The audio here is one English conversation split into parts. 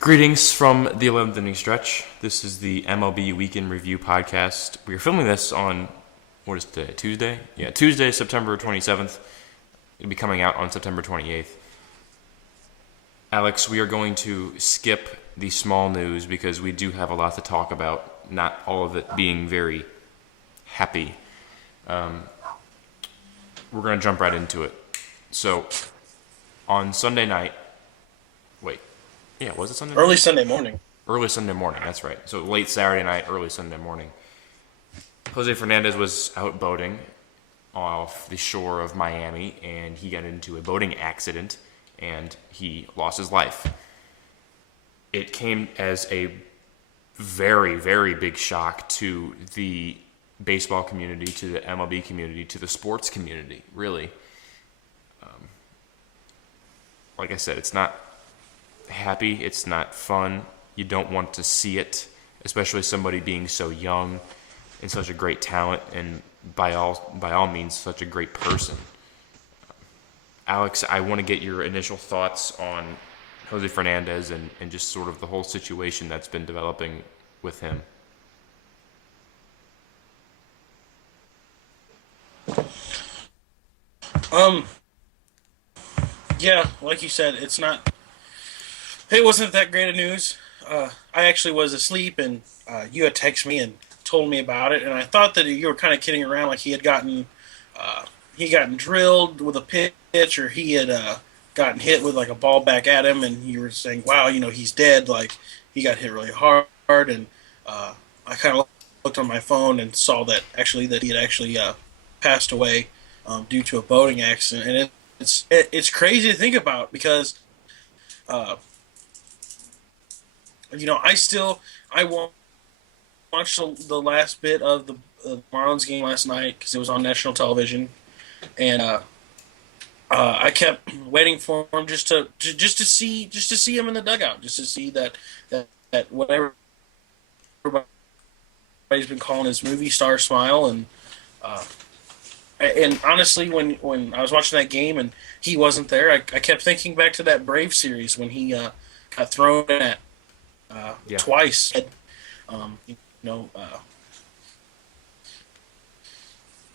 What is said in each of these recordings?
Greetings from the 11th inning stretch. This is the MLB Weekend Review podcast. We are filming this on, what is today, Tuesday? Yeah, Tuesday, September 27th. It'll be coming out on September 28th. Alex, we are going to skip the small news because we do have a lot to talk about, not all of it being very happy. We're going to jump right into it. So, on Sunday night, was it Sunday night? Early Sunday morning. Early Sunday morning, that's right. So late Saturday night, early Sunday morning. Jose Fernandez was out boating off the shore of Miami, and he got into a boating accident, and he lost his life. It came as a very, very big shock to the baseball community, to the MLB community, to the sports community, really. Like I said, it's not happy, it's not fun. You don't want to see it, especially somebody being so young and such a great talent, and by all means such a great person. Alex, I want to get your initial thoughts on Jose Fernandez and just sort of the whole situation that's been developing with him. Um, yeah, like you said, it wasn't that great of news. I actually was asleep, and you had texted me and told me about it, and I thought that you were kind of kidding around, like he had gotten drilled with a pitch, or he had gotten hit with like a ball back at him, and you were saying, "Wow, he's dead." Like he got hit really hard, and I kind of looked on my phone and saw that he had actually passed away due to a boating accident, and it's crazy to think about because. Uh, I watched the last bit of the Marlins game last night because it was on national television, and I kept waiting for him just to see him in the dugout, just to see that whatever everybody's been calling his movie star smile, and honestly, when I was watching that game and he wasn't there, I kept thinking back to that Brave series when he got thrown at Yeah. twice. Um, you know, uh,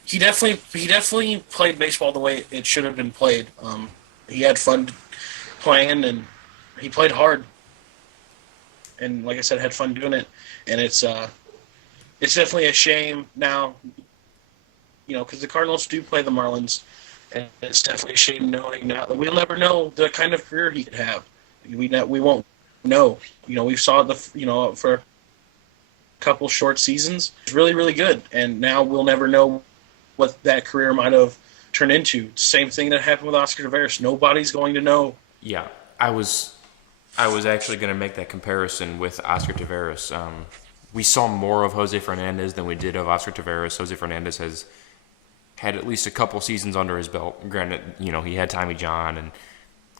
he definitely played baseball the way it should have been played. He had fun playing, and he played hard, and like I said, had fun doing it. And it's definitely a shame now, because the Cardinals do play the Marlins, and it's definitely a shame knowing now that we'll never know the kind of career he could have. We won't know. We saw for a couple short seasons, it's really, really good, and now we'll never know what that career might have turned into. Same thing that happened with Oscar Taveras. Nobody's going to know. Yeah, I was actually going to make that comparison with Oscar Taveras. We saw more of Jose Fernandez than we did of Oscar Taveras. Jose Fernandez has had at least a couple seasons under his belt. Granted, he had Tommy John and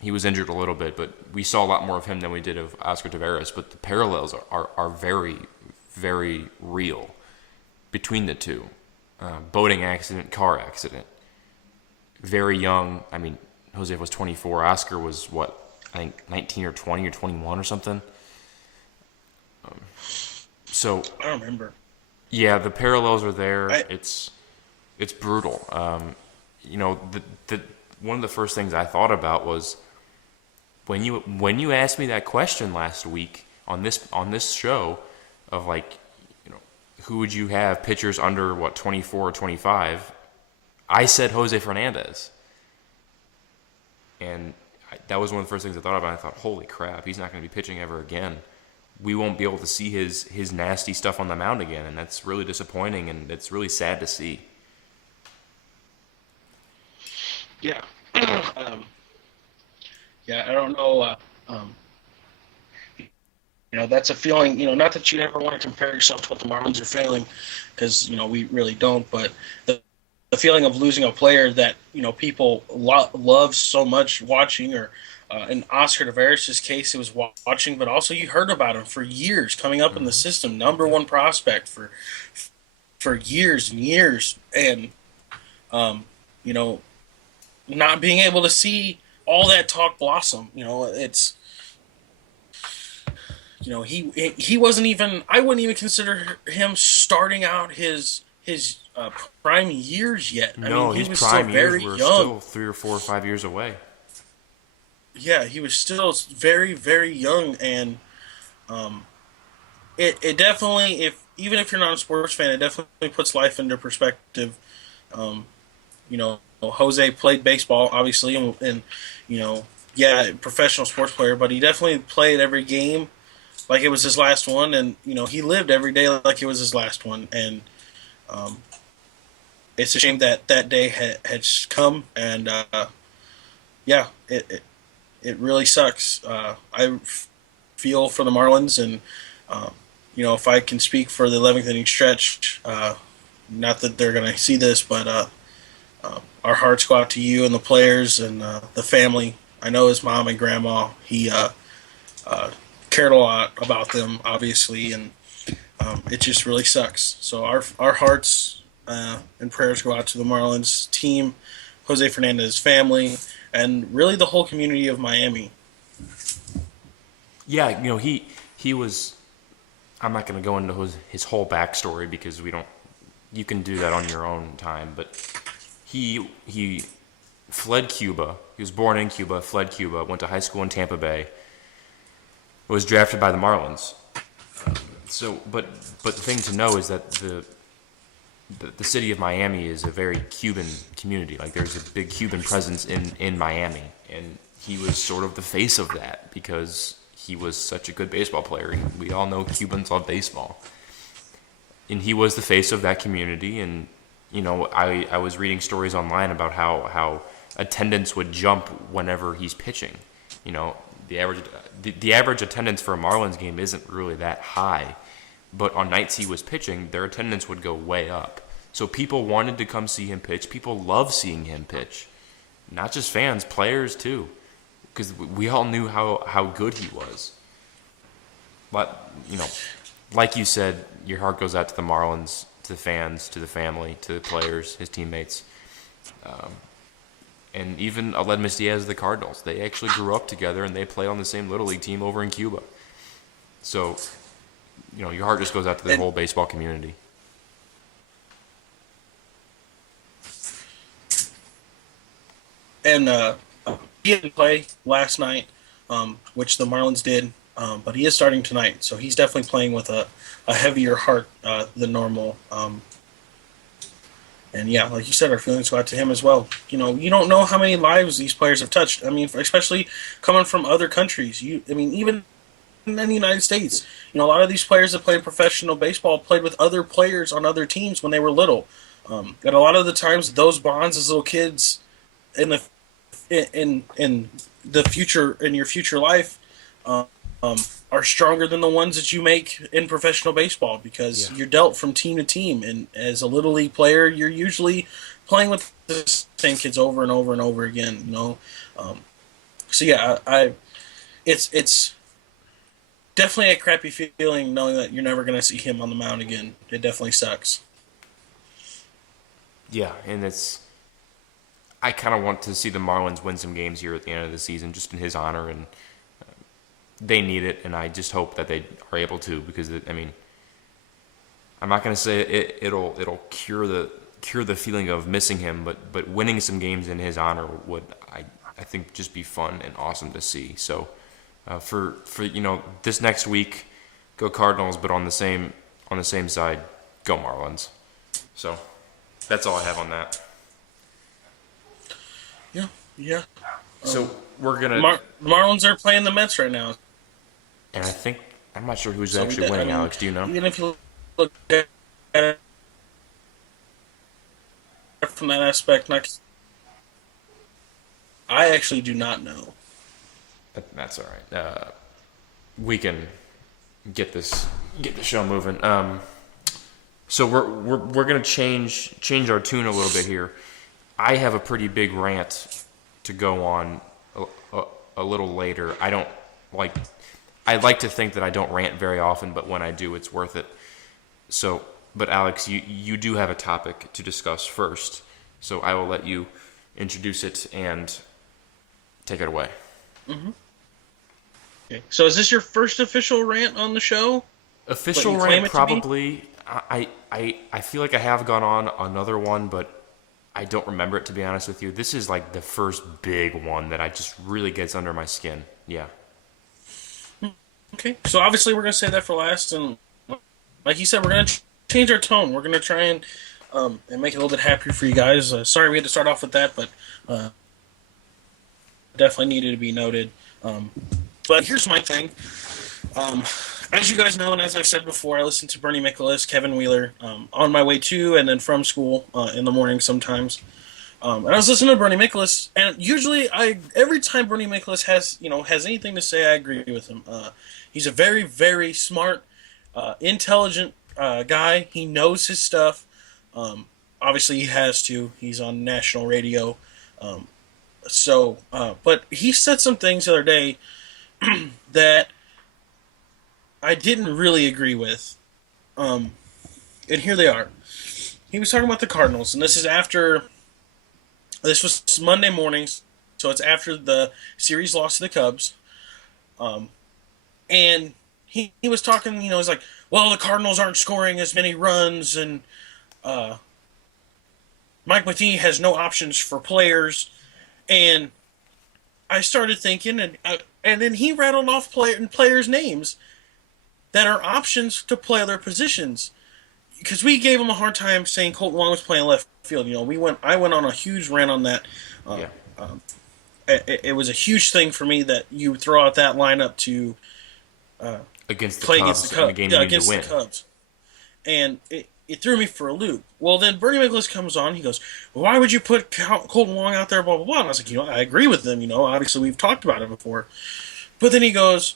he was injured a little bit, but we saw a lot more of him than we did of Oscar Taveras. But the parallels are very, very real between the two. Boating accident, car accident. Very young. I mean, Jose was 24. Oscar was, what, I think 19 or 20 or 21 or something. So, I don't remember. yeah, the parallels are there. I It's brutal. The one of the first things I thought about was when you asked me that question last week on this show of who would you have pitchers under 24 or 25. I said Jose Fernandez, and that was one of the first things I thought about. I thought, holy crap, he's not going to be pitching ever again. We won't be able to see his nasty stuff on the mound again, and that's really disappointing, and it's really sad to see. Yeah. um, yeah, I don't know. That's a feeling. Not that you ever want to compare yourself to what the Marlins are feeling, because we really don't. But the feeling of losing a player that people love so much watching, or in Oscar Taveras' case, it was watching, but also you heard about him for years coming up in the system, number one prospect for years and years, and you know, not being able to see all that talk blossom. he wasn't even. I wouldn't even consider him starting out his prime years yet. I mean, No, he his was still prime years very were young. still 3 or 4 or 5 years away. Yeah, he was still very very young, and it definitely, if even if you're not a sports fan, it definitely puts life into perspective. Um, Jose played baseball, obviously, and yeah, professional sports player, but he definitely played every game like it was his last one, and he lived every day like it was his last one, and um, it's a shame that that day had come, and yeah, it really sucks. I feel for the Marlins, and um, if I can speak for the 11th inning stretch, not that they're going to see this, but our hearts go out to you and the players and the family. I know his mom and grandma. He uh, cared a lot about them, obviously, and it just really sucks. So our hearts and prayers go out to the Marlins team, Jose Fernandez family, and really the whole community of Miami. Yeah, he was. I'm not going to go into his whole backstory because we don't. You can do that on your own time, but he fled Cuba. He was born in Cuba, fled Cuba, went to high school in Tampa Bay, was drafted by the Marlins. So, but the thing to know is that the city of Miami is a very Cuban community. Like there's a big Cuban presence in Miami, and he was sort of the face of that because he was such a good baseball player. And we all know Cubans love baseball, and he was the face of that community. And I was reading stories online about how attendance would jump whenever he's pitching. You know, the average attendance for a Marlins game isn't really that high, but on nights he was pitching, their attendance would go way up. So people wanted to come see him pitch. People love seeing him pitch, not just fans, players too, because we all knew how good he was. But like you said, your heart goes out to the Marlins, to the fans, to the family, to the players, his teammates. And even Aledmus Diaz of the Cardinals. They actually grew up together and they play on the same Little League team over in Cuba. So, your heart just goes out to the And whole baseball community. and he didn't play last night, which the Marlins did, but he is starting tonight, so he's definitely playing with a heavier heart than normal. And yeah, like you said, our feelings go out to him as well. You don't know how many lives these players have touched. I mean, especially coming from other countries. I mean, even in the United States, a lot of these players that play professional baseball played with other players on other teams when they were little. And a lot of the times, those bonds as little kids in the in the future in your future life um, are stronger than the ones that you make in professional baseball because Yeah. you're dealt from team to team. And as a little league player, you're usually playing with the same kids over and over and over again. So yeah, it's definitely a crappy feeling knowing that you're never going to see him on the mound again. It definitely sucks. Yeah, and I kind of want to see the Marlins win some games here at the end of the season, just in his honor, and they need it, and I just hope that they are able to because I'm not going to say it'll cure the feeling of missing him, but winning some games in his honor would I think just be fun and awesome to see. So for this next week, go Cardinals, but on the same side, go Marlins. So that's all I have on that. Yeah, yeah. So we're gonna, The Marlins are playing the Mets right now, and I'm not sure who's so actually winning. I mean, Alex, do you know? even if you look at it from that aspect, I actually do not know. That's all right. We can get the show moving. So we're gonna change our tune a little bit here. I have a pretty big rant to go on a little later. I like to think that I don't rant very often, but when I do, it's worth it. So, but Alex, you do have a topic to discuss first, so I will let you introduce it and take it away. Okay. So is this your first official rant on the show? What Official you claim rant, it to be? probably. I feel like I have gone on another one, but I don't remember it, to be honest with you. This is like the first big one that I just really gets under my skin. Yeah. Okay. So obviously we're gonna say that for last, and like you said, we're gonna change our tone. We're gonna try and make it a little bit happier for you guys. Sorry we had to start off with that, but definitely needed to be noted. Um, but here's my thing. Um, as you guys know, and as I've said before, I listen to Bernie Michaelis, Kevin Wheeler, on my way to and then from school in the morning sometimes. And I was listening to Bernie Michaelis, and usually every time Bernie Michaelis has anything to say, I agree with him. He's a very very smart, intelligent guy. He knows his stuff. Obviously, he has to. He's on national radio. Um, but he said some things the other day that I didn't really agree with. Um, and here they are. He was talking about the Cardinals, and this was Monday mornings, so it's after the series lost to the Cubs. Um, and he was talking, he's like, well, the Cardinals aren't scoring as many runs, and uh, Mike Matheny has no options for players. And I started thinking, and then he rattled off players' names that are options to play other positions. Because we gave him a hard time saying Colton Wong was playing left field. I went on a huge rant on that. Uh, Yeah. um, it was a huge thing for me that you throw out that lineup to Against the play against Cubs the in the Cubs. game Yeah, you need to against the win. Cubs, and it threw me for a loop. Well, then Bernie Michaelis comes on. He goes, well, "Why would you put Colton Wong out there?" Blah blah blah. And I was like, I agree with them. Obviously we've talked about it before. But then he goes,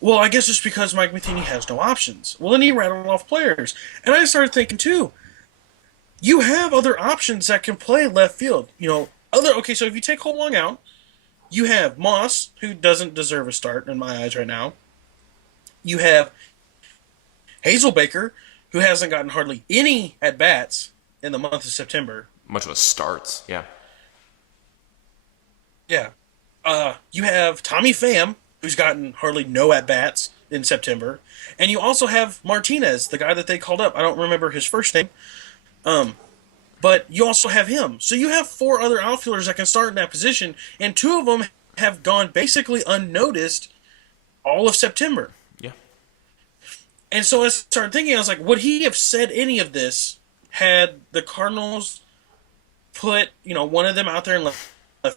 well, I guess it's because Mike Matheny has no options. Well, then he rattled off players, and I started thinking too. You have other options that can play left field. Okay. So if you take Colton Wong out, you have Moss, who doesn't deserve a start in my eyes right now. You have Hazelbaker, who hasn't gotten hardly any at bats in the month of September. Much of a starts. Yeah. Yeah. You have Tommy Pham, who's gotten hardly no at bats in September, and you also have Martinez, the guy that they called up. I don't remember his first name, but you also have him. So you have four other outfielders that can start in that position, and two of them have gone basically unnoticed all of September. Yeah. And so I started thinking, I was like, would he have said any of this had the Cardinals put, one of them out there in left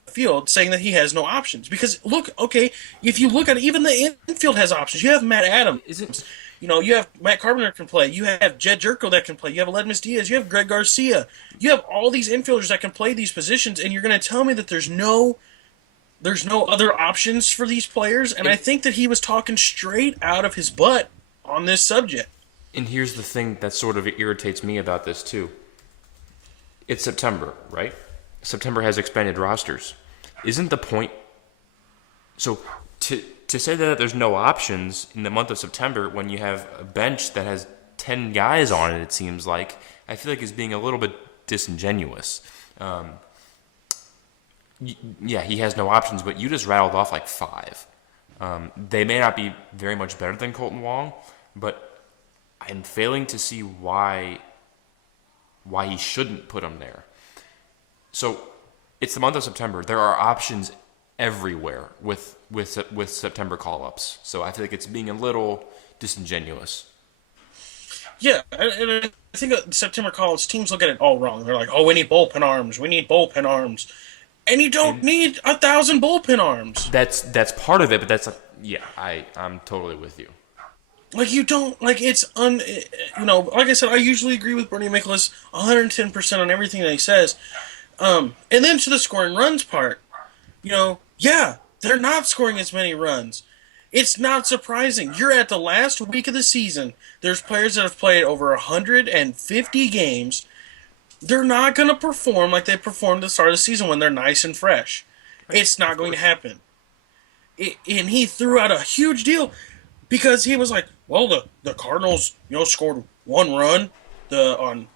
field saying that he has no options? Because look, okay, if you look at it, even the infield has options. You have Matt Adams. Isn't You have Matt Carpenter can play. You have Jed Jerko that can play. You have Aledmus Diaz. You have Greg Garcia. You have all these infielders that can play these positions, and you're going to tell me that there's no other options for these players? And I think that he was talking straight out of his butt on this subject. And here's the thing that sort of irritates me about this too. It's September, right? September has expanded rosters. Isn't the point so to say that there's no options in the month of September when you have a bench that has 10 guys on it, it seems like, I feel like is being a little bit disingenuous. Yeah, he has no options, but you just rattled off like five. They may not be very much better than Colton Wong, but I'm failing to see why he shouldn't put him there. So it's the month of September. There are options everywhere with September call-ups. So I feel like it's being a little disingenuous. Yeah, and I think September college teams look at it all wrong. They're like, "Oh, we need bullpen arms. We need bullpen arms," and you don't need 1,000 bullpen arms. That's part of it, but yeah, I'm totally with you. Like you don't like it's like I said, I usually agree with Bernie Michaelis 110% on everything that he says. And then to the scoring runs part, yeah, they're not scoring as many runs. It's not surprising. You're at the last week of the season. There's players that have played over 150 games. They're not going to perform like they performed at the start of the season when they're nice and fresh. It's not going to happen. And he threw out a huge deal because he was like, well, the Cardinals, scored one run on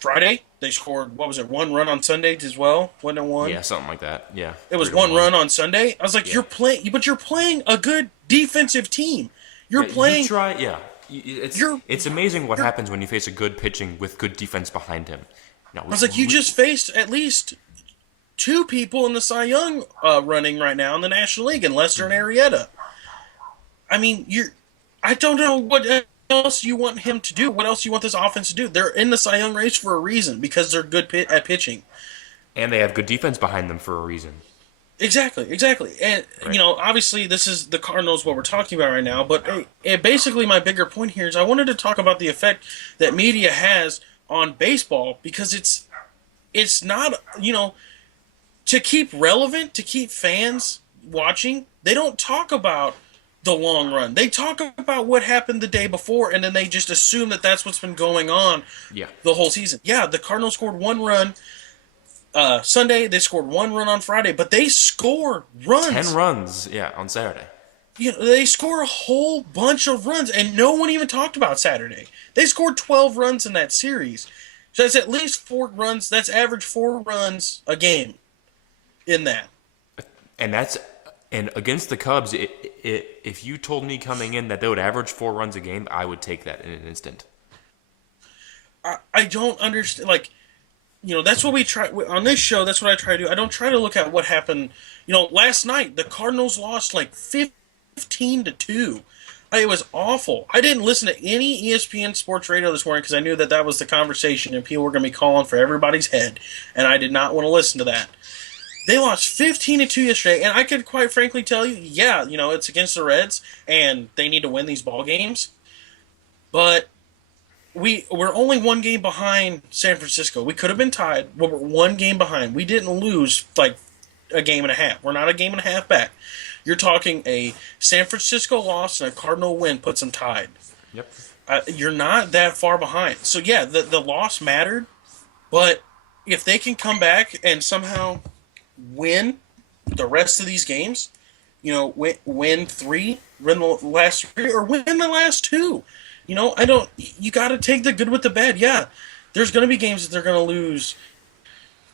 Friday they scored, what was it, one run on Sunday as well? Wasn't it one? Yeah, something like that. Yeah, It three was to one one. run on Sunday. I was like, Yeah, but you're playing a good defensive team. You're yeah. You playing. try. Yeah, it's You're. it's amazing what You're. happens when you face a good pitching with good defense behind him. No, I was like, you just faced at least two people in the Cy Young running right now in the National League, and Lester and Arrieta. I mean, you're. I don't know what else you want him to do. What else you want this offense to do? They're in the Cy Young race for a reason because they're good at pitching. and they have good defense behind them for a reason. Exactly, exactly. And, Right. you know, obviously this is the Cardinals, what we're talking about right now, but basically my bigger point here is I wanted to talk about the effect that media has on baseball because it's not, you know, to keep relevant, to keep fans watching, they don't talk about the long run. They talk about what happened the day before, and then they just assume that that's what's been going on Yeah. the whole season. Yeah, the Cardinals scored one run Sunday. They scored one run on Friday, but they score runs. 10 runs, yeah, on Saturday. You know, they score a whole bunch of runs, and no one even talked about Saturday. They scored 12 runs in that series. So that's at least 4 runs. That's average 4 runs a game in that. And against the Cubs, if you told me coming in that they would average 4 runs a game, I would take that in an instant. I don't understand. Like, you know, that's what we try on this show. That's what I try to do. I don't try to look at what happened. You know, last night the Cardinals lost like 15-2. It was awful. I didn't listen to any ESPN sports radio this morning because I knew that that was the conversation and people were going to be calling for everybody's head, and I did not want to listen to that. They lost 15-2 yesterday, and I could quite frankly tell you, yeah, you know, it's against the Reds, and they need to win these ball games. But we're only one game behind San Francisco. We could have been tied, but we're one game behind. We didn't lose like a game and a half. We're not a game and a half back. You're talking a San Francisco loss and a Cardinal win puts them tied. Yep. You're not that far behind. So yeah, the loss mattered, but if they can come back and somehow win the rest of these games, you know, win three, win the last three, or win the last two. You know, I don't. You got to take the good with the bad. Yeah, there's going to be games that they're going to lose.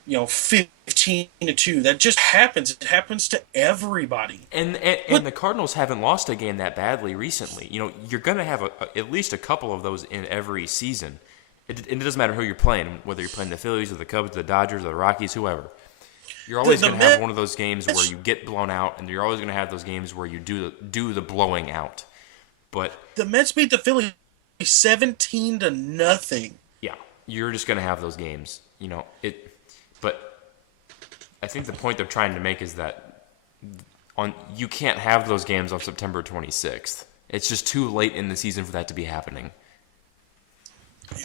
You know, 15-2. That just happens. It happens to everybody. And the Cardinals haven't lost a game that badly recently. You know, you're going to have at least a couple of those in every season. It doesn't matter who you're playing, whether you're playing the Phillies or the Cubs, the Dodgers or the Rockies, whoever. You're always going to have one of those games where you get blown out, and you're always going to have those games where you do the blowing out. But the Mets beat the Phillies 17-0. yeah, you're just going to have those games. You know it. But I think the point they're trying to make is that you can't have those games on September 26th. It's just too late in the season for that to be happening.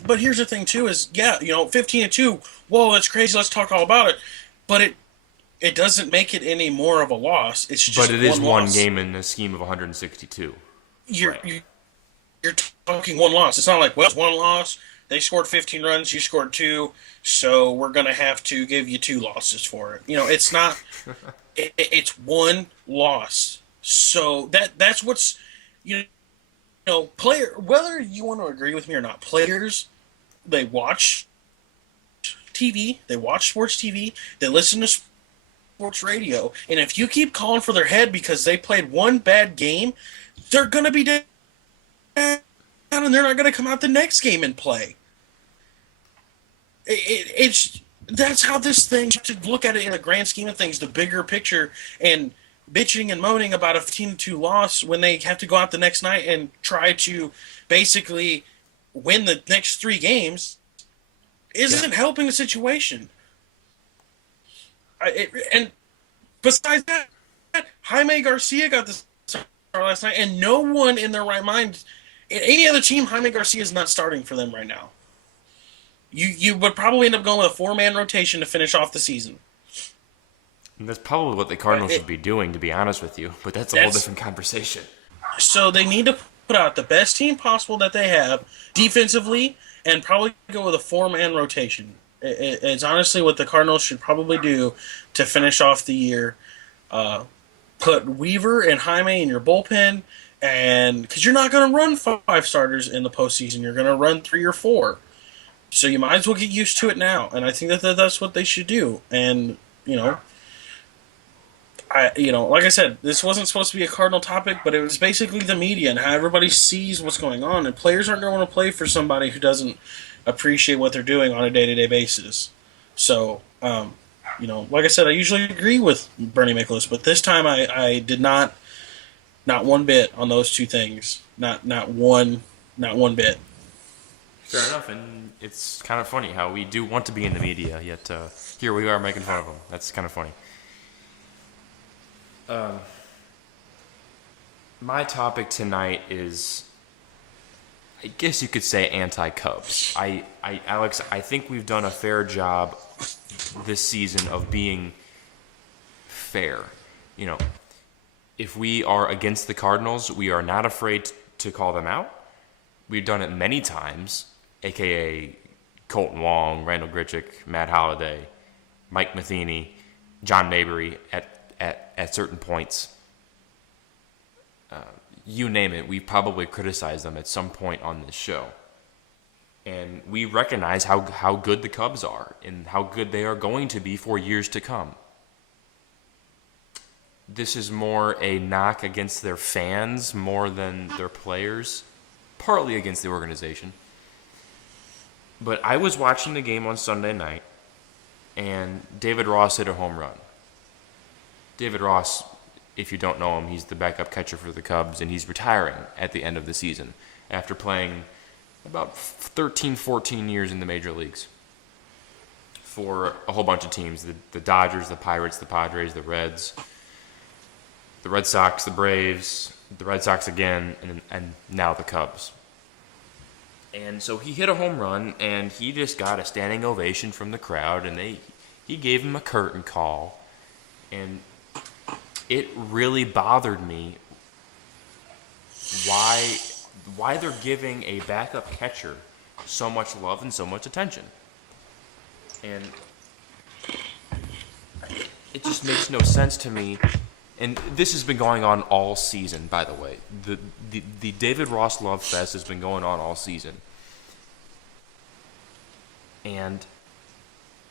But here's the thing too: is yeah, you know, 15-2. Whoa, that's crazy. Let's talk all about it. But it doesn't make it any more of a loss. It's just But it is one loss. game in a scheme of 162. You're Right. you're talking one loss. It's not like, well, it's one loss. They scored 15 runs. You scored 2, so we're gonna have to give you 2 losses for it. You know, it's not. It's one loss. So that's what's you know player. Whether you want to agree with me or not, players they watch TV, they watch sports TV, they listen to sports radio, and if you keep calling for their head because they played one bad game, they're gonna be down and they're not gonna come out the next game and play. It's that's how this thing. You have to look at it in the grand scheme of things, the bigger picture, and bitching and moaning about a 15-2 loss when they have to go out the next night and try to basically win the next 3 games isn't helping the situation. And besides that, Jaime Garcia got the start last night, and no one in their right mind, in any other team, Jaime Garcia is not starting for them right now. You would probably end up going with a 4-man rotation to finish off the season. And that's probably what the Cardinals should be doing, to be honest with you. But that's a whole different conversation. So they need to put out the best team possible that they have defensively and probably go with a 4-man rotation. It's honestly what the Cardinals should probably do to finish off the year. Put Weaver and Jaime in your bullpen, and because you're not going to run 5 starters in the postseason, you're going to run 3 or 4. So you might as well get used to it now. And I think that's what they should do. And you know, like I said, this wasn't supposed to be a cardinal topic, but it was basically the media and how everybody sees what's going on. And players aren't going to want to play for somebody who doesn't appreciate what they're doing on a day to day basis. So, like I said, I usually agree with Bernie Miklasz, but this time I did not one bit on those two things. Not one bit. Fair enough, and it's kind of funny how we do want to be in the media, yet here we are making fun of them. That's kind of funny. My topic tonight is, I guess you could say, anti-Cubs. Alex, I think we've done a fair job this season of being fair. You know, if we are against the Cardinals, we are not afraid to call them out. We've done it many times, aka Colton Wong, Randall Grichuk, Matt Holliday, Mike Matheny, John Mabry at certain points. You name it, we probably criticized them at some point on this show. And we recognize how good the Cubs are and how good they are going to be for years to come. This is more a knock against their fans more than their players, partly against the organization. But I was watching the game on Sunday night, and David Ross hit a home run. David Ross, if you don't know him, he's the backup catcher for the Cubs, and he's retiring at the end of the season after playing about 13, 14 years in the major leagues for a whole bunch of teams, the Dodgers, the Pirates, the Padres, the Reds, the Red Sox, the Braves, the Red Sox again, and now the Cubs. And so he hit a home run, and he just got a standing ovation from the crowd, and he gave him a curtain call, and it really bothered me why they're giving a backup catcher so much love and so much attention. And it just makes no sense to me. And this has been going on all season, by the way. The David Ross Love Fest has been going on all season. And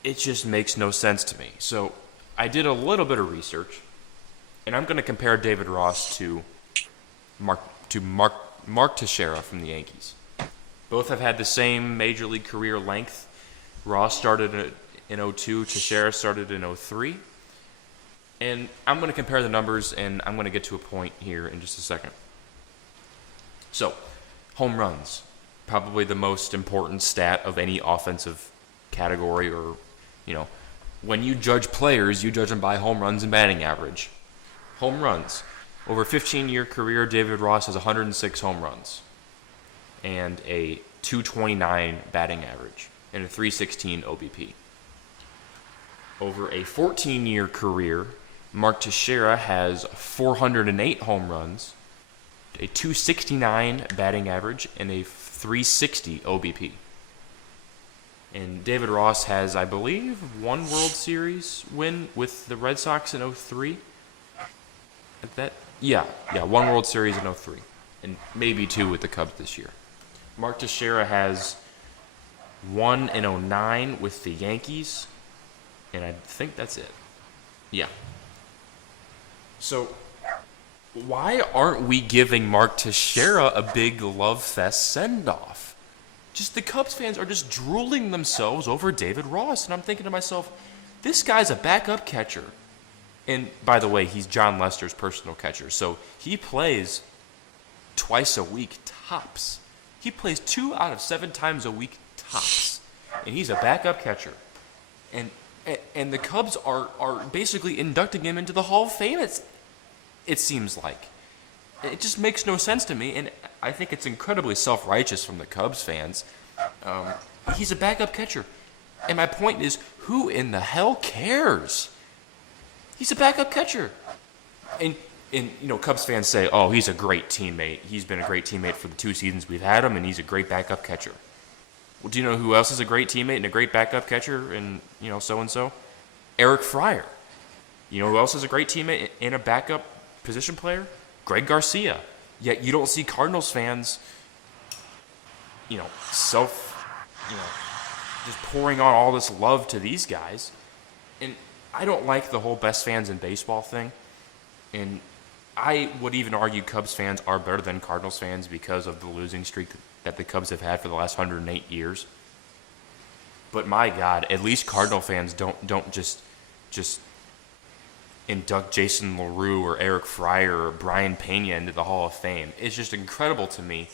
it just makes no sense to me. So I did a little bit of research, and I'm going to compare David Ross to Mark Teixeira from the Yankees. Both have had the same major league career length. Ross started in 02, Teixeira started in 03. And I'm going to compare the numbers, and I'm going to get to a point here in just a second. So, home runs, probably the most important stat of any offensive category, or, when you judge players, you judge them by home runs and batting average. Home runs. Over a 15-year career, David Ross has 106 home runs and a 229 batting average and a 316 OBP. Over a 14-year career, Mark Teixeira has 408 home runs, a 269 batting average, and a 360 OBP. And David Ross has, I believe, one World Series win with the Red Sox in 03. One World Series in 03, and maybe two with the Cubs this year. Mark Teixeira has one in 09 with the Yankees, and I think that's it. Yeah. So, why aren't we giving Mark Teixeira a big love fest send-off? Just the Cubs fans are just drooling themselves over David Ross, and I'm thinking to myself, this guy's a backup catcher. And by the way, he's John Lester's personal catcher, so he plays twice a week tops. He plays 2 out of 7 times a week tops, and he's a backup catcher. And the Cubs are basically inducting him into the Hall of Fame. It seems like. It just makes no sense to me, and I think it's incredibly self-righteous from the Cubs fans. He's a backup catcher, and my point is, who in the hell cares? He's a backup catcher. And Cubs fans say, oh, he's a great teammate. He's been a great teammate for the 2 seasons we've had him, and he's a great backup catcher. Well, do you know who else is a great teammate and a great backup catcher and, so-and-so? Eric Fryer. You know who else is a great teammate and a backup position player? Greg Garcia. Yet you don't see Cardinals fans, just pouring on all this love to these guys. And I don't like the whole best fans in baseball thing. And I would even argue Cubs fans are better than Cardinals fans because of the losing streak that the Cubs have had for the last 108 years. But my God, at least Cardinal fans don't just induct Jason LaRue or Eric Fryer or Brian Pena into the Hall of Fame. It's just incredible to me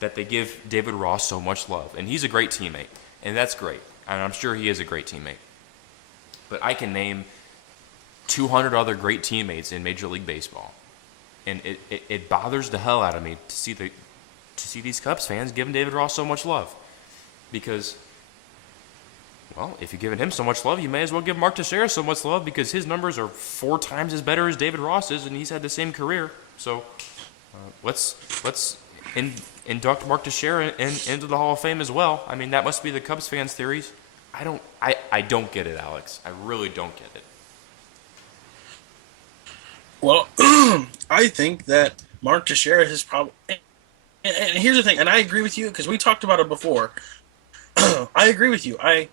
that they give David Ross so much love. And he's a great teammate, and that's great. And I'm sure he is a great teammate. But I can name 200 other great teammates in Major League Baseball. And it bothers the hell out of me to see these Cubs fans giving David Ross so much love. Because, well, if you're giving him so much love, you may as well give Mark Teixeira so much love because his numbers are 4 times as better as David Ross's, and he's had the same career. So let's induct Mark Teixeira into the Hall of Fame as well. I mean, that must be the Cubs fans' theories. I don't get it, Alex. I really don't get it. Well, I think that Mark Teixeira has probably. And here's the thing, and I agree with you because we talked about it before. I agree with you. I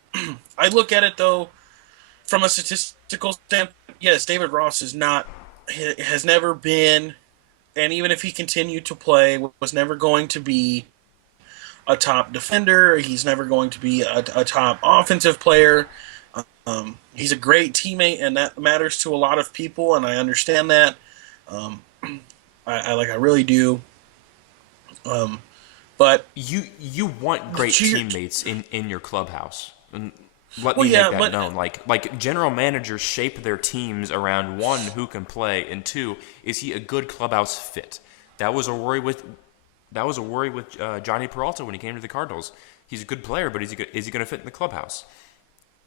look at it though from a statistical standpoint. Yes, David Ross has never been, and even if he continued to play, was never going to be a top defender. He's never going to be a top offensive player. He's a great teammate, and that matters to a lot of people, and I understand that. I really do. But you want great teammates in your clubhouse. And let me make that known. Like general managers shape their teams around one, who can play, and two, is he a good clubhouse fit? That was a worry with Johnny Peralta when he came to the Cardinals. He's a good player, but is he going to fit in the clubhouse?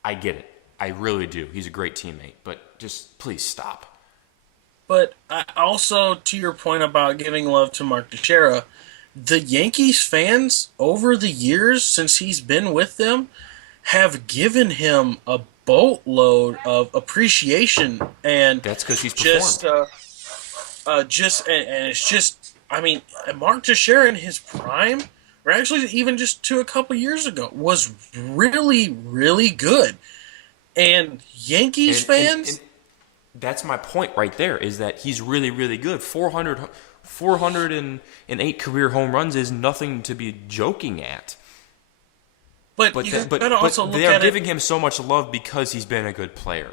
I get it. I really do. He's a great teammate, but just please stop. But also, to your point about giving love to Mark Teixeira, the Yankees fans over the years since he's been with them have given him a boatload of appreciation, and that's because he's performed. And it's just, I mean, Mark Teixeira in his prime, or actually even just to a couple years ago, was really, really good. And Yankees fans... And that's my point right there, is that he's really, really good. 408 career home runs is nothing to be joking at. But they are giving him so much love because he's been a good player.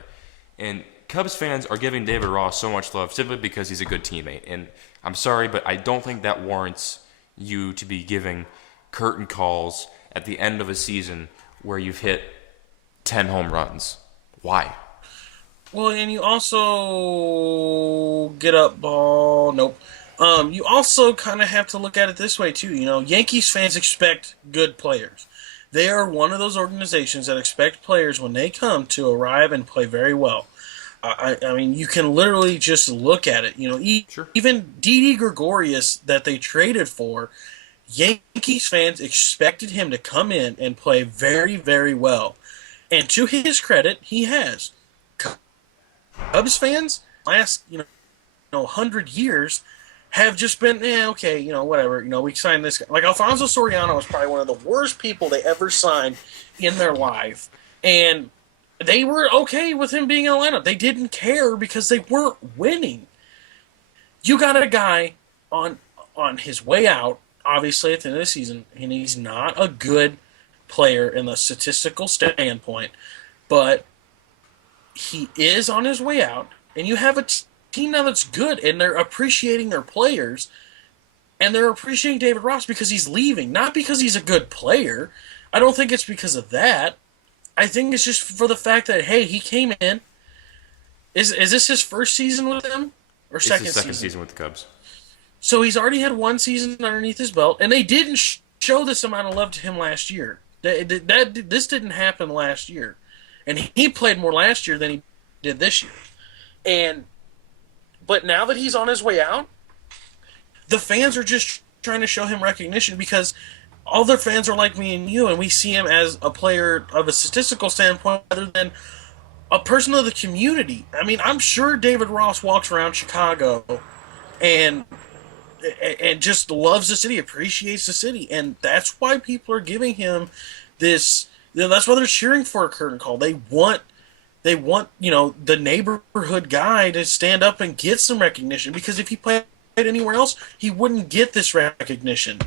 And Cubs fans are giving David Ross so much love simply because he's a good teammate. And I'm sorry, but I don't think that warrants you to be giving curtain calls at the end of a season where you've hit 10 home runs. Why? Well, and you also get up ball. Nope. You also kind of have to look at it this way too. You know, Yankees fans expect good players. They are one of those organizations that expect players when they come to arrive and play very well. I mean, you can literally just look at it. You know, Sure. Even Didi Gregorius that they traded for, Yankees fans expected him to come in and play very, very well. And to his credit, he has. Cubs fans, last 100 years, have just been okay, whatever. We signed this guy. Like Alfonso Soriano was probably one of the worst people they ever signed in their life, and they were okay with him being in the lineup. They didn't care because they weren't winning. You got a guy on his way out, obviously at the end of the season, and he's not a good player in the statistical standpoint, but he is on his way out, and you have a team now that's good, and they're appreciating their players, and they're appreciating David Ross because he's leaving, not because he's a good player. I don't think it's because of that. I think it's just for the fact that, hey, he came in. Is this his first season with them? Or second season? It's his second season with the Cubs. So he's already had one season underneath his belt, and they didn't show this amount of love to him last year. This didn't happen last year. And he played more last year than he did this year. But now that he's on his way out, the fans are just trying to show him recognition because all their fans are like me and you, and we see him as a player of a statistical standpoint rather than a person of the community. I mean, I'm sure David Ross walks around Chicago and just loves the city, appreciates the city, and that's why people are giving him this That's why they're cheering for a curtain call. They want the neighborhood guy to stand up and get some recognition, because if he played anywhere else, he wouldn't get this recognition.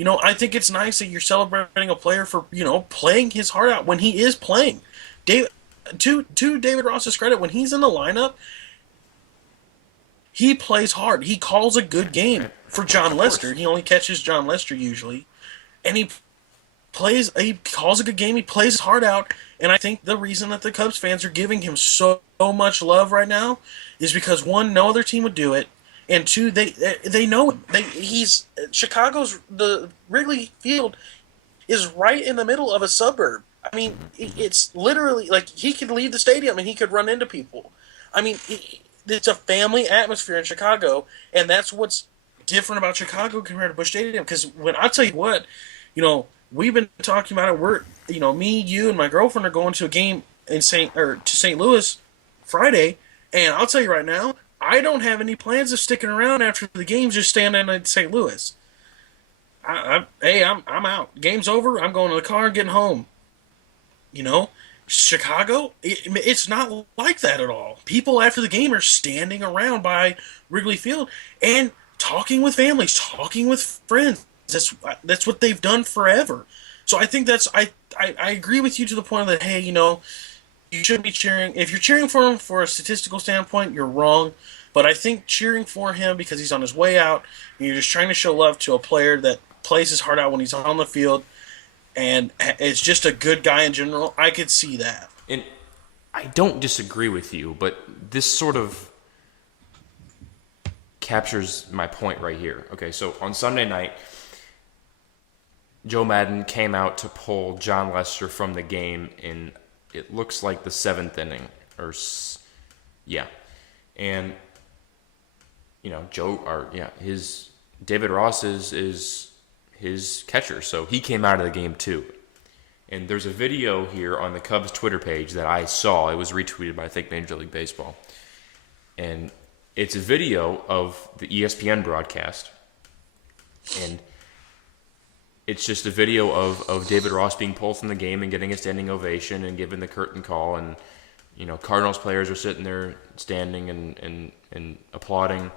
I think it's nice that you're celebrating a player for playing his heart out when he is playing. David, to David Ross's credit, when he's in the lineup, he plays hard. He calls a good game for John Lester. He only catches John Lester usually, and he calls a good game. He plays his heart out, and I think the reason that the Cubs fans are giving him so much love right now is because, one, no other team would do it, and two, they know him. The Wrigley Field is right in the middle of a suburb. I mean, it's literally like he could leave the stadium and he could run into people. I mean, it's a family atmosphere in Chicago, and that's what's different about Chicago compared to Busch Stadium. Because when I tell you what, we've been talking about it. Me, you, and my girlfriend are going to a game to St. Louis Friday, and I'll tell you right now, I don't have any plans of sticking around after the game's just standing in St. Louis. I'm out. Game's over. I'm going to the car and getting home. Chicago, it's not like that at all. People after the game are standing around by Wrigley Field and talking with families, talking with friends. That's what they've done forever. So I think I agree with you to the point that, hey, you shouldn't be cheering. If you're cheering for him for a statistical standpoint, you're wrong. But I think cheering for him because he's on his way out, and you're just trying to show love to a player that plays his heart out when he's on the field, and is just a good guy in general, I could see that. And I don't disagree with you, but this sort of captures my point right here. Okay, so on Sunday night, Joe Madden came out to pull John Lester from the game in, it looks like, the 7th inning. And, David Ross is his catcher, so he came out of the game too. And there's a video here on the Cubs Twitter page that I saw. It was retweeted by, I think, Major League Baseball. And it's a video of the ESPN broadcast. And it's just a video of David Ross being pulled from the game and getting a standing ovation and giving the curtain call. And, Cardinals players are sitting there standing and applauding.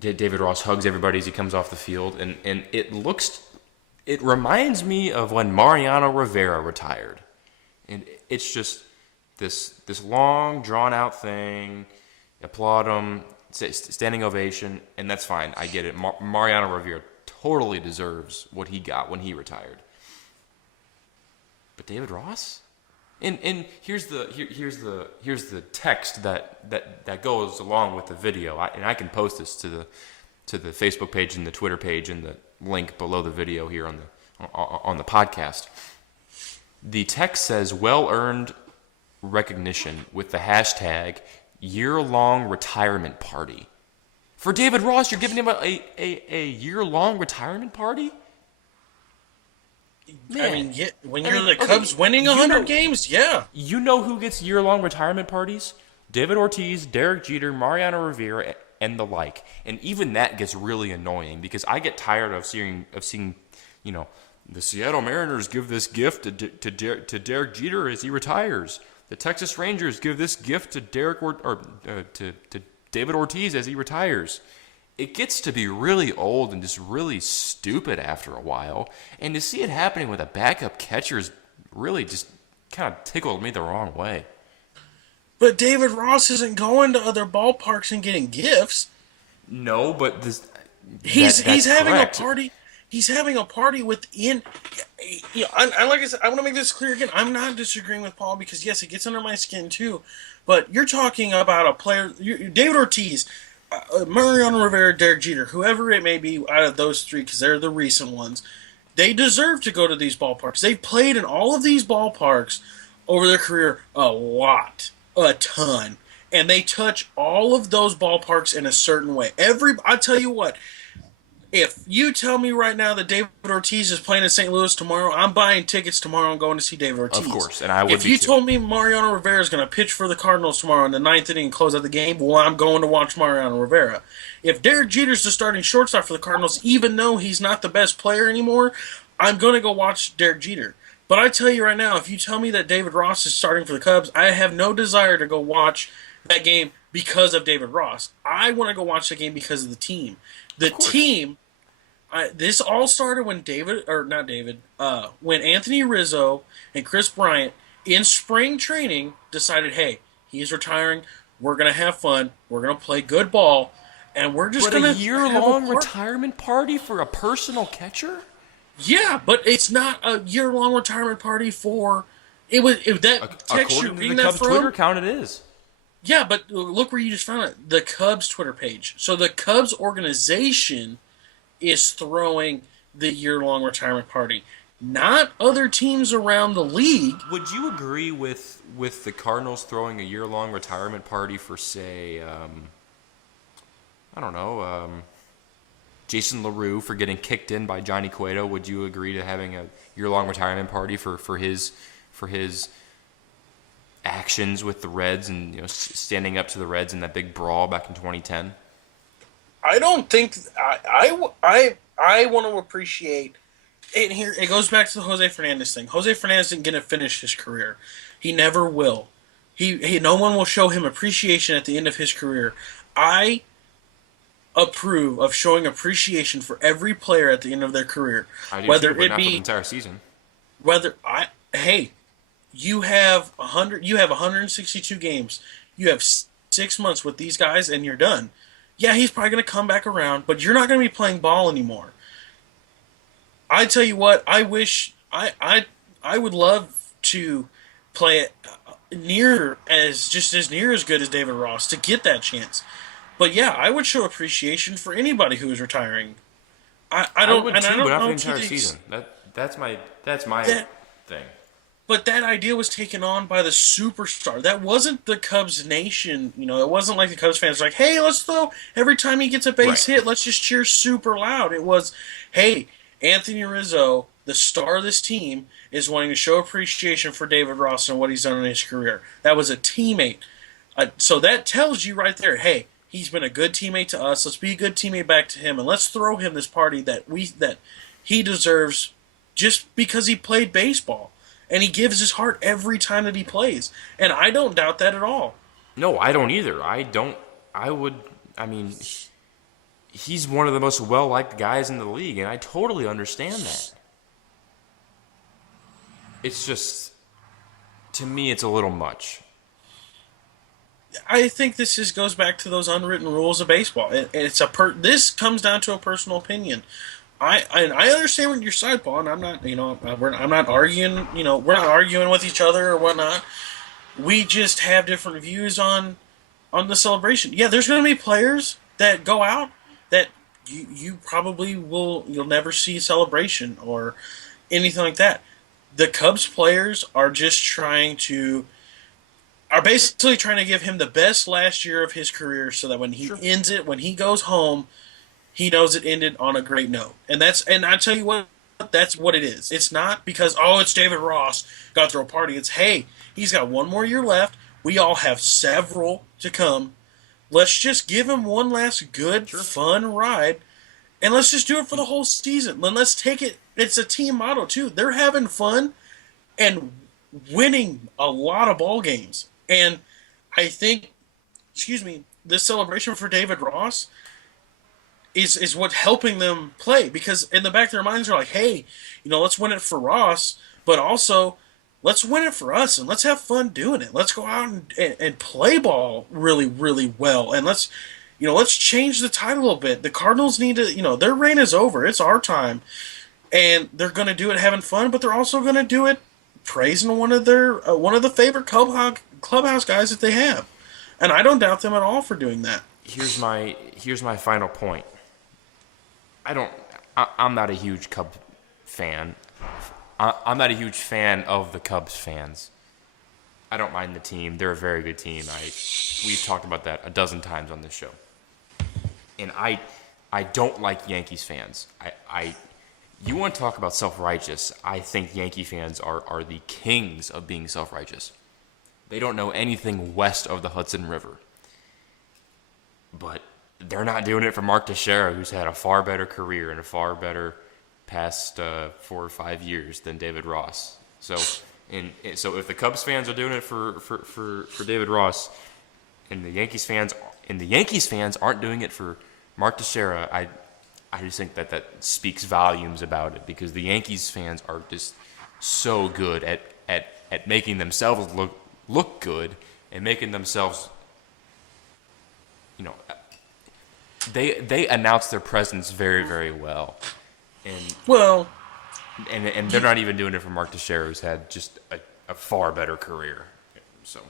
David Ross hugs everybody as he comes off the field. And it reminds me of when Mariano Rivera retired. And it's just this long, drawn-out thing. Applaud him, standing ovation, and that's fine. I get it. Mariano Rivera totally deserves what he got when he retired. But David Ross? And here's the text that goes along with the video. I can post this to the Facebook page and the Twitter page and the link below the video here on the podcast. The text says, "Well-earned recognition with the hashtag year-long retirement party." For David Ross, you're giving him a year-long retirement party? Man. When you're the Cubs winning 100 games, yeah. You know who gets year-long retirement parties? David Ortiz, Derek Jeter, Mariano Rivera, and the like. And even that gets really annoying because I get tired of seeing the Seattle Mariners give this gift to Derek Jeter as he retires. The Texas Rangers give this gift to to David Ortiz as he retires. It gets to be really old and just really stupid after a while. And to see it happening with a backup catcher is really just kind of tickled me the wrong way. But David Ross isn't going to other ballparks and getting gifts. No, but he's having correct. a party. He's having a party within. Like I said, I want to make this clear again. I'm not disagreeing with Paul because yes, it gets under my skin too. But you're talking about a player, David Ortiz, Mariano Rivera, Derek Jeter, whoever it may be out of those three, because they're the recent ones. They deserve to go to these ballparks. They've played in all of these ballparks over their career a ton. And they touch all of those ballparks in a certain way. I tell you what, if you tell me right now that David Ortiz is playing in St. Louis tomorrow, I'm buying tickets tomorrow and going to see David Ortiz. Of course, and I would. If you told me Mariano Rivera is going to pitch for the Cardinals tomorrow in the 9th inning and close out the game, well, I'm going to watch Mariano Rivera. If Derek Jeter's the starting shortstop for the Cardinals, even though he's not the best player anymore, I'm going to go watch Derek Jeter. But I tell you right now, if you tell me that David Ross is starting for the Cubs, I have no desire to go watch that game because of David Ross. I want to go watch the game because of the team. The Of course. team. This all started when when Anthony Rizzo and Chris Bryant in spring training decided, hey, he's retiring. We're gonna have fun. We're gonna play good ball, and we're just But a gonna have a year-long party. retirement party for a personal catcher? Yeah, but it's not a year-long retirement party for. It was that text you're According to the reading that Cubs Twitter from. account, it is. Yeah, but look where you just found it. The Cubs Twitter page. So the Cubs organization is throwing the year-long retirement party, not other teams around the league. Would you agree with the Cardinals throwing a year-long retirement party for, say, I don't know, Jason LaRue for getting kicked in by Johnny Cueto? Would you agree to having a year-long retirement party for his actions with the Reds and standing up to the Reds in that big brawl back in 2010? I don't think I want to appreciate. And here it goes back to the Jose Fernandez thing. Jose Fernandez didn't get to finish his career. He never will. No one will show him appreciation at the end of his career. I approve of showing appreciation for every player at the end of their career, I do whether too, but it not for the be entire season. whether I hey, you have 100, you have 162 games, you have 6 months with these guys, and you're done. Yeah, he's probably going to come back around, but you're not going to be playing ball anymore. I tell you what, I wish I would love to play it as near as good as David Ross to get that chance. But yeah, I would show appreciation for anybody who is retiring. I I don't would and I too, but don't not for the know entire season. That's my that thing. but that idea was taken on by the superstar. That wasn't the Cubs nation. It wasn't like the Cubs fans were like, hey, let's throw every time he gets a base Right. hit, let's just cheer super loud. It was, hey, Anthony Rizzo, the star of this team, is wanting to show appreciation for David Ross and what he's done in his career. That was a teammate. So that tells you right there, hey, he's been a good teammate to us. Let's be a good teammate back to him, and let's throw him this party that he deserves just because he played baseball and he gives his heart every time that he plays. And I don't doubt that at all. No, I don't either. I don't. I would. I mean, he's one of the most well-liked guys in the league, and I totally understand that. It's just, to me, it's a little much. I think this just goes back to those unwritten rules of baseball. This comes down to a personal opinion. I understand what your side, Paul, and I'm not I'm not arguing. We're not arguing with each other or whatnot. We just have different views on the celebration. Yeah, there's going to be players that go out that you probably you'll never see celebration or anything like that. The Cubs players are basically trying to give him the best last year of his career so that when he Sure. ends it, when he goes home, he knows it ended on a great note. And I tell you what, that's what it is. It's not because, oh, it's David Ross, got to throw a party. It's, hey, he's got one more year left. We all have several to come. Let's just give him one last good, fun ride, and let's just do it for the whole season. Then let's take it. It's a team motto, too. They're having fun and winning a lot of ball games. And I think, this celebration for David Ross is what's helping them play because in the back of their minds they're like, hey, let's win it for Ross, but also let's win it for us and let's have fun doing it. Let's go out and play ball really, really well, and let's change the tide a little bit. The Cardinals need to, their reign is over. It's our time, and they're going to do it having fun, but they're also going to do it praising one of the favorite clubhouse guys that they have, and I don't doubt them at all for doing that. Here's my final point. I'm not a huge Cub fan. I'm not a huge fan of the Cubs fans. I don't mind the team. They're a very good team. We've talked about that a dozen times on this show. And I don't like Yankees fans. You want to talk about self-righteous? I think Yankee fans are the kings of being self-righteous. They don't know anything west of the Hudson River. But they're not doing it for Mark Teixeira, who's had a far better career and a far better past 4 or 5 years than David Ross. So if the Cubs fans are doing it for David Ross, and the Yankees fans aren't doing it for Mark Teixeira, I just think that speaks volumes about it, because the Yankees fans are just so good at making themselves look good and making themselves, they announce their presence very, very well, and Well, they're not even doing it for Mark Teixeira, who's had just a far better career. So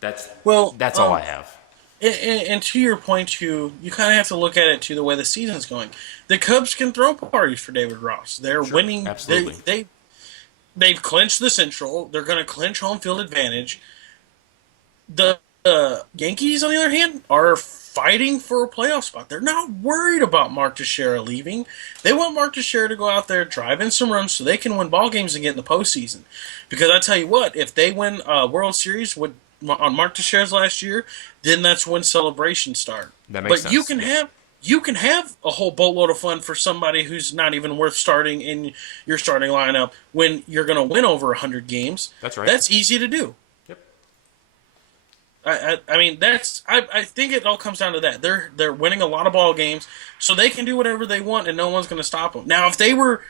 that's well, all I have. and to your point, too, you kind of have to look at it to the way the season's going. The Cubs can throw parties for David Ross. They're winning. Absolutely. They've clinched the Central. They're going to clinch home field advantage. The Yankees, on the other hand, are fighting for a playoff spot. They're not worried about Mark Teixeira leaving. They want Mark Teixeira to go out there, drive in some runs, so they can win ball games and get in the postseason. Because I tell you what, if they win a World Series on Mark Teixeira's last year, then that's when celebrations start. That makes sense. You can have a whole boatload of fun for somebody who's not even worth starting in your starting lineup when you're going to win over 100 games. That's right. That's easy to do. Yep. I mean, I think it all comes down to that. They're winning a lot of ball games, so they can do whatever they want, and no one's going to stop them. Now, if they were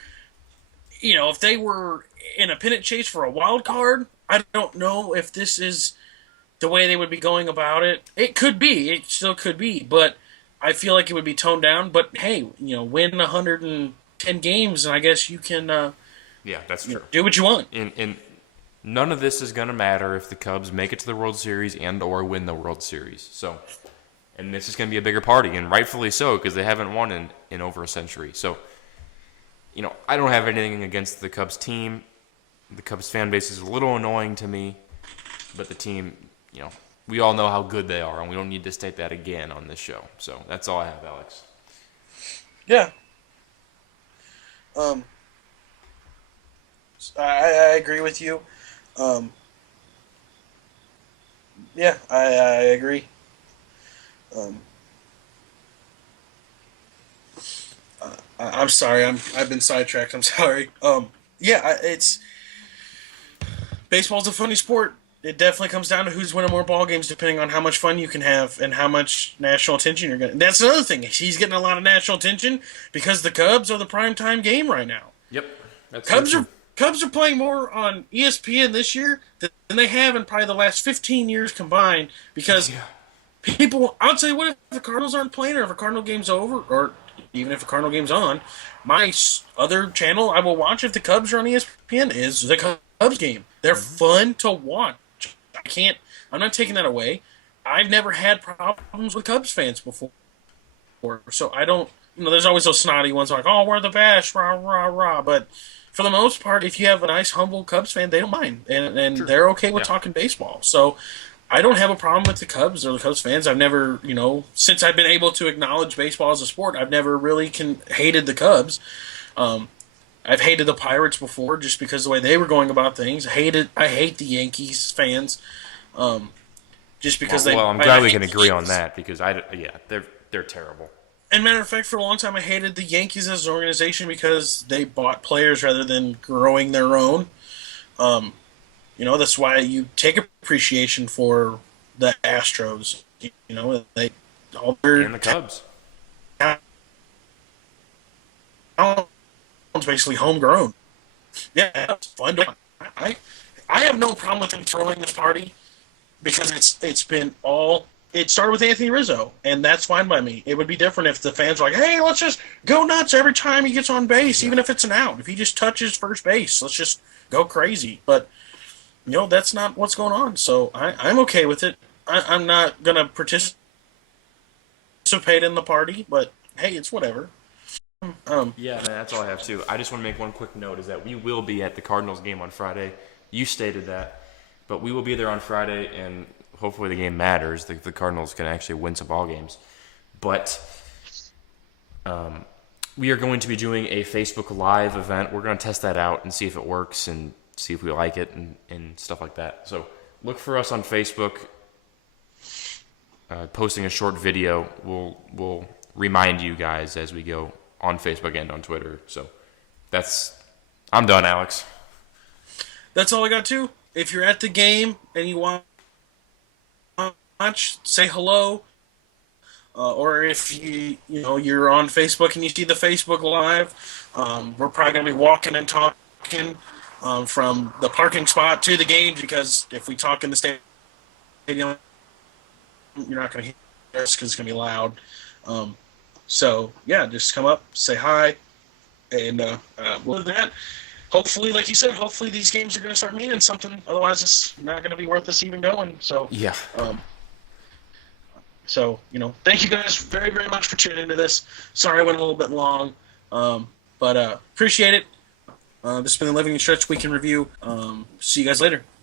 in a pennant chase for a wild card, I don't know if this is the way they would be going about it. It could be. It still could be, but I feel like it would be toned down. But hey, win 110 games, and I guess you can. Yeah, that's true. Do what you want. And none of this is going to matter if the Cubs make it to the World Series and/or win the World Series. So, and this is going to be a bigger party, and rightfully so, because they haven't won in over a century. So, I don't have anything against the Cubs team. The Cubs fan base is a little annoying to me, but the team, we all know how good they are, and we don't need to state that again on this show. So that's all I have, Alex. Yeah. I agree with you. Yeah, I agree. I'm sorry. I've been sidetracked. I'm sorry. Yeah, it's baseball's a funny sport. It definitely comes down to who's winning more ball games, depending on how much fun you can have and how much national attention you're getting. That's another thing. He's getting a lot of national attention because the Cubs are the primetime game right now. Yep. Cubs are playing more on ESPN this year than they have in probably the last 15 years combined, because people, I'll tell you what, if the Cardinals aren't playing, or if a Cardinal game's over, or even if a Cardinal game's on, my other channel I will watch if the Cubs are on ESPN is the Cubs game. They're fun to watch. I'm not taking that away. I've never had problems with Cubs fans before. So I don't, there's always those snotty ones like, oh, we're the best, rah, rah, rah. But for the most part, if you have a nice, humble Cubs fan, they don't mind. And they're okay with talking baseball. So I don't have a problem with the Cubs or the Cubs fans. I've never, since I've been able to acknowledge baseball as a sport, I've never really hated the Cubs. I've hated the Pirates before just because of the way they were going about things. I hate the Yankees fans, just because Well, I'm glad we can agree on that, because they're terrible. And matter of fact, for a long time, I hated the Yankees as an organization because they bought players rather than growing their own. That's why you take appreciation for the Astros. They all And the Cubs. It's basically homegrown. Yeah, it's fun. I have no problem with them throwing this party, because it's been all. It started with Anthony Rizzo, and that's fine by me. It would be different if the fans were like, "Hey, let's just go nuts every time he gets on base, even if it's an out. If he just touches first base, let's just go crazy." But that's not what's going on. So I'm okay with it. I'm not gonna participate in the party, but hey, it's whatever. Yeah, man, that's all I have too. I just want to make one quick note, is that we will be at the Cardinals game on Friday. You stated that, but we will be there on Friday, and hopefully the game matters. The Cardinals can actually win some ball games. But we are going to be doing a Facebook Live event. We're going to test that out and see if it works and see if we like it and stuff like that. So look for us on Facebook, posting a short video. We'll remind you guys as we go on Facebook and on Twitter. So I'm done, Alex. That's all I got too. If you're at the game and you want to watch, say hello. Or if you're on Facebook and you see the Facebook Live, we're probably gonna be walking and talking from the parking spot to the game because if we talk in the stadium, you're not gonna hear us because it's gonna be loud. Um, so yeah, just come up, say hi, and with that, hopefully, like you said, hopefully these games are gonna start meaning something. Otherwise, it's not gonna be worth us even going. So Yeah. um, thank you guys very, very much for tuning into this. Sorry I went a little bit long, but appreciate it. This has been the Living Stretch Week in Review. See you guys later.